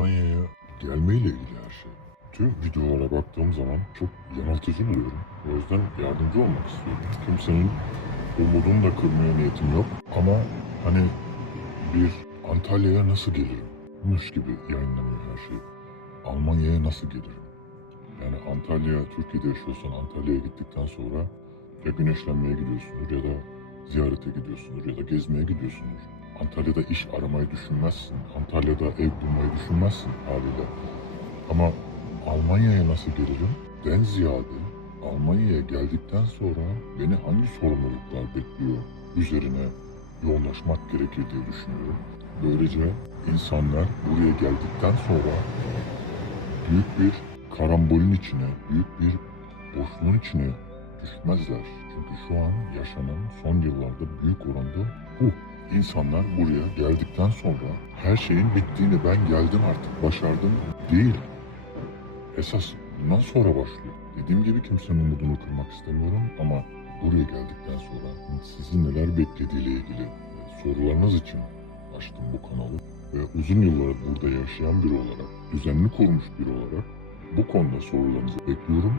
Almanya'ya gelmeyle ilgili her şey. Tüm videolara baktığım zaman çok yanıltıcı buluyorum. O yüzden yardımcı olmak istiyorum. Kimsenin umudunu da kırmaya niyetim yok. Ama hani bir Antalya'ya nasıl gelirim? Mış gibi yayınlanıyor her şey. Almanya'ya nasıl gelirim? Yani Antalya, Türkiye'de yaşıyorsan Antalya'ya gittikten sonra ya güneşlenmeye gidiyorsundur ya da ziyarete gidiyorsundur ya da gezmeye gidiyorsundur. Antalya'da iş aramayı düşünmezsin. Antalya'da ev bulmayı düşünmezsin haliyle. Ama Almanya'ya nasıl gelirim? Den ziyade Almanya'ya geldikten sonra beni hangi sorumluluklar bekliyor üzerine yoğunlaşmak gerekir diye düşünüyorum. Böylece insanlar buraya geldikten sonra büyük bir karambolün içine, büyük bir boşluğun içine düşmezler. Çünkü şu an yaşanan son yıllarda büyük. İnsanlar buraya geldikten sonra her şeyin bittiğini ben geldim artık başardım değil. Esas bundan sonra başlıyor. Dediğim gibi kimsenin umudunu kırmak istemiyorum ama buraya geldikten sonra sizi neler beklediğiyle ilgili sorularınız için açtım bu kanalı ve uzun yıllar burada yaşayan biri olarak, düzenli kurmuş biri olarak bu konuda sorularınızı bekliyorum.